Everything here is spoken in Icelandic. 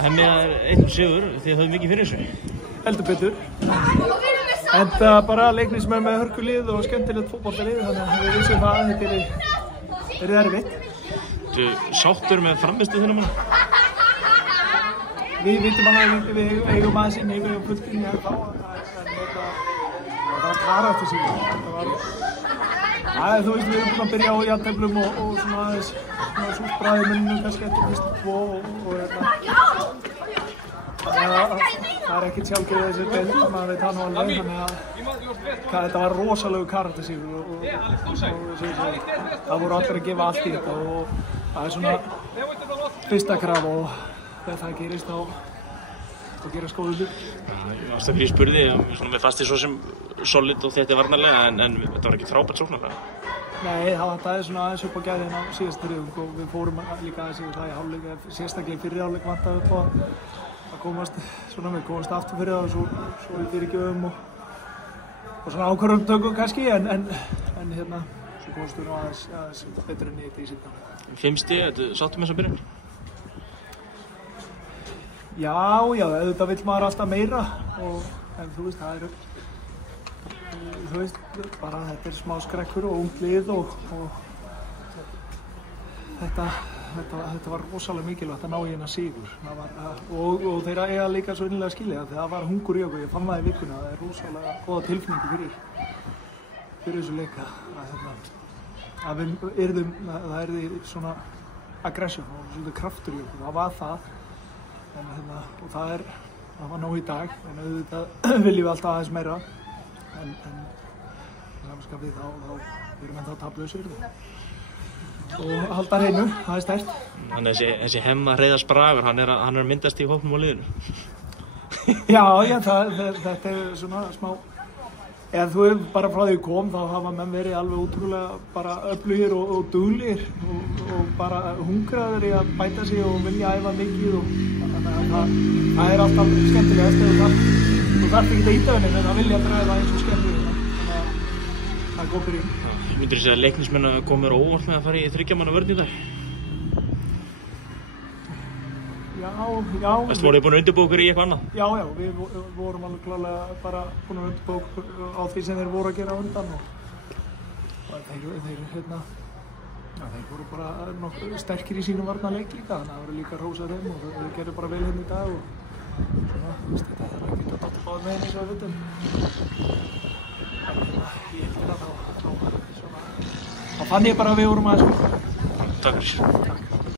Hemmi einn sigur, þið höfðu mikið fyrir þessu. Heldur betur. Enda bara leiknismenn með hörkulið og skemmtilegt fótboltalið, þannig að við vissum að þetta er erfitt. Þú sáttur með frammistu þínum mann? Við vitum alveg við eigum aðeins inn, við eigum fullt inn í þá, en þetta var karaktersýning. Þú veist, við erum búin að byrja á jafnteflum og svona aðeins súrt bragð í munnum kannski eftir fyrstu 2 og það er ekkert sjálfgefið þessi deild, maður veit það nú alveg, þannig að þetta var rosalegu karaktersýning og það voru allir að gefa allt í þetta og það er svona fyrsta kraf og þegar það gerist þá gerast góður hlut. Ástæður ég spurði, mér fannst þið svo sem solid og þetta varnarlega en þetta var ekki frábært sóknarlega. Nei, það vantaði svona aðeins upp á gæðin á síðasta þriðjung og við fórum líka aðeins yfir það í hálfleik, sérstaklega í fyrri hálfleik vantaði upp á að komast aftur fyrir það og svo við fyrirgjöfum og svona ákvörðunartökum kannski en svo komst við nú aðeins betur en í þetta í seinni hálfleik. 5 stig, þetta sáttum þess að byrja? Já, auðvitað vill maður alltaf meira en þú veist, bara þetta er smá skrekkur og ungt lið og þetta var rosalega mikilvægt að ná í hennar sigur og þeir eiga líka svo innilega skilja það var hungur í okkur, ég fann það í vikuna, það er rosalega góða tilfinningu fyrir þessu leika að við yrðum, það yrði svona aggression og svona kraftur í okkur, það var það og það var nóg í dag en auðvitað viljum við alltaf aðeins meira en samskapið þá erum ennþá taflausir og halda hreinu, það er sterkt. Þannig þessi Hemma Hreiðars Bragur, hann er að myndast í hópnum á liðinu? Já, þetta er svona smá eða þú veist, bara frá því kom þá hafa menn verið alveg ótrúlega bara öflugir og duglegir og bara hungraðir í að bæta sig og vilja æfa mikið og þannig að það er alltaf skemmtilegast þú þarft ekki að íta henni en það vilja bregða eins og skemmtilega þannig að það er góð byrjun. Myndir þú segja að leiknismenn komur óvart með að fara í 3 manna vörn í dag? Já. Þú voruð búin að undirbúa okkur í eitthvað annað? Já, við vorum alveg klárlega bara búin að undirbúa okkur á því sem þeir voru að gera á undan og þeir voru bara nokkuð sterkir í sínum varnarleik líka þannig að það voru líka að hrósa þeim og þeir gerðu bara vel hérna í dag og svona, þetta er ekki að dátta báða með henni svo að vitum ég held að þá fann ég bara að við vorum aðeins. Takk fyrir.